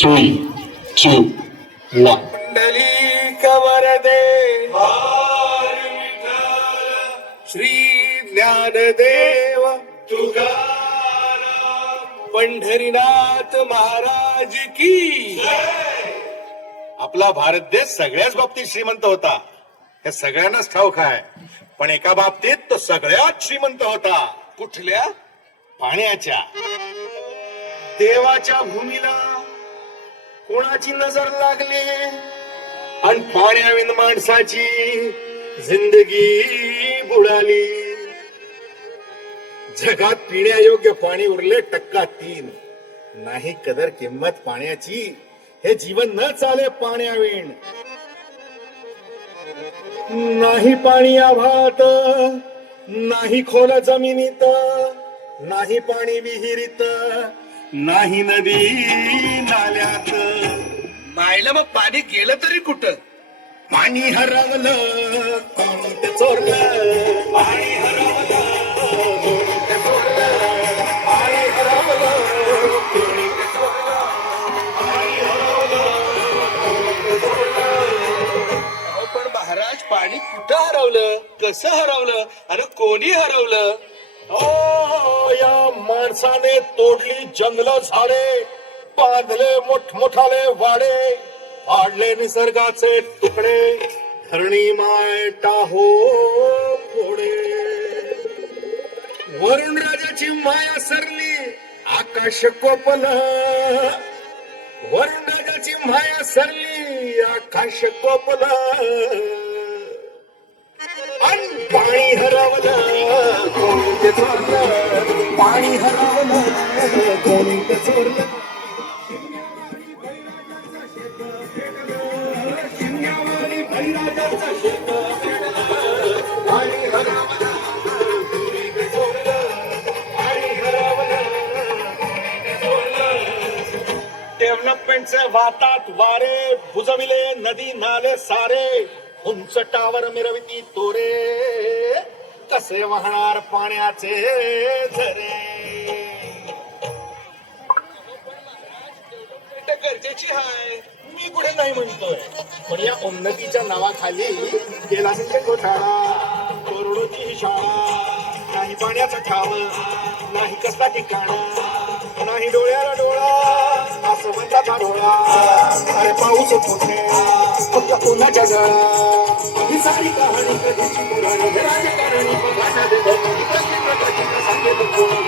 3, 2, 1. कुंडली कवरदे श्री ज्ञानदेव तुकाराम पंढरीनाथ महाराज की. आपला भारत देश सगळ्याच बाबतीत श्रीमंत होता, हे सगळ्यांनाच ठाऊक आहे. पण एका बाबतीत तो सगळ्यात श्रीमंत होता. कुठल्या? पाण्याच्या. देवाच्या भूमीला कोणाची नजर लागली आणि पाण्याविन माणसाची जिंदगी बुडाली. जगात पिण्यायोग्य पाणी उरले 3%. नाही कदर किंमत पाण्याची, हे जीवन न चाले पाण्याविण. नाही पाणी आभाळात, नाही खोल जमिनीत, नाही पाणी विहिरीत, नाही नदी नाल्यात. मायला मग पाणी गेलं तरी कुठं? पाणी हरवलं कोणी ते चोरलं, पाणी हरवलं कोणी ते चोरलं, पाणी हरवलं कोणी ते चोरलं, पाणी हरवलं कोणी ते चोरलं. अहो पण महाराज, पाणी कुठं हरवलं, कसं हरवलं आणि कोणी हरवलं? या माणसाने तोडली जंगल झाडे, बांधले मोठमोठाले वाडे, पाडले निसर्गाचे तुकडे, धरणी माय टाहो फोडे. वरुण राजाची माया सरली, आकाश कोपल. वरुण राजाची माया सरली, आकाश कोपल. पाणी हरवलं कोणी ते चोरलं, पाणी हरवलं कोणी ते चोरलं. शिमग्यावाली बळीराजाचं शेत पेटलं, पाणी हरवलं कोणी ते चोरलं, पाणी हरवलं कोणी ते चोरलं. डेव्हलपमेंटचे वातात वारे, बुजविले नदी नाले सारे, उंच टावर मिरविती तोरे, कसे वाहणार पाण्याचे झरे. गरजेची हाय, मी कुठे नाही म्हणतोय, पण या उन्नतीच्या नावाखाली केला घोटाळा. करोडोची ही शाळा, नाही पाण्याचा ठाव, नाही कसला ठिकाण, नाही डोळ्याला डोळा, असं म्हणता डोळा. अरे पाऊस कुठे, फक्त कोणाच्या जळा. ही सारी कहाणी कधीची पुराणी, राजकारणी सांगेल कोण.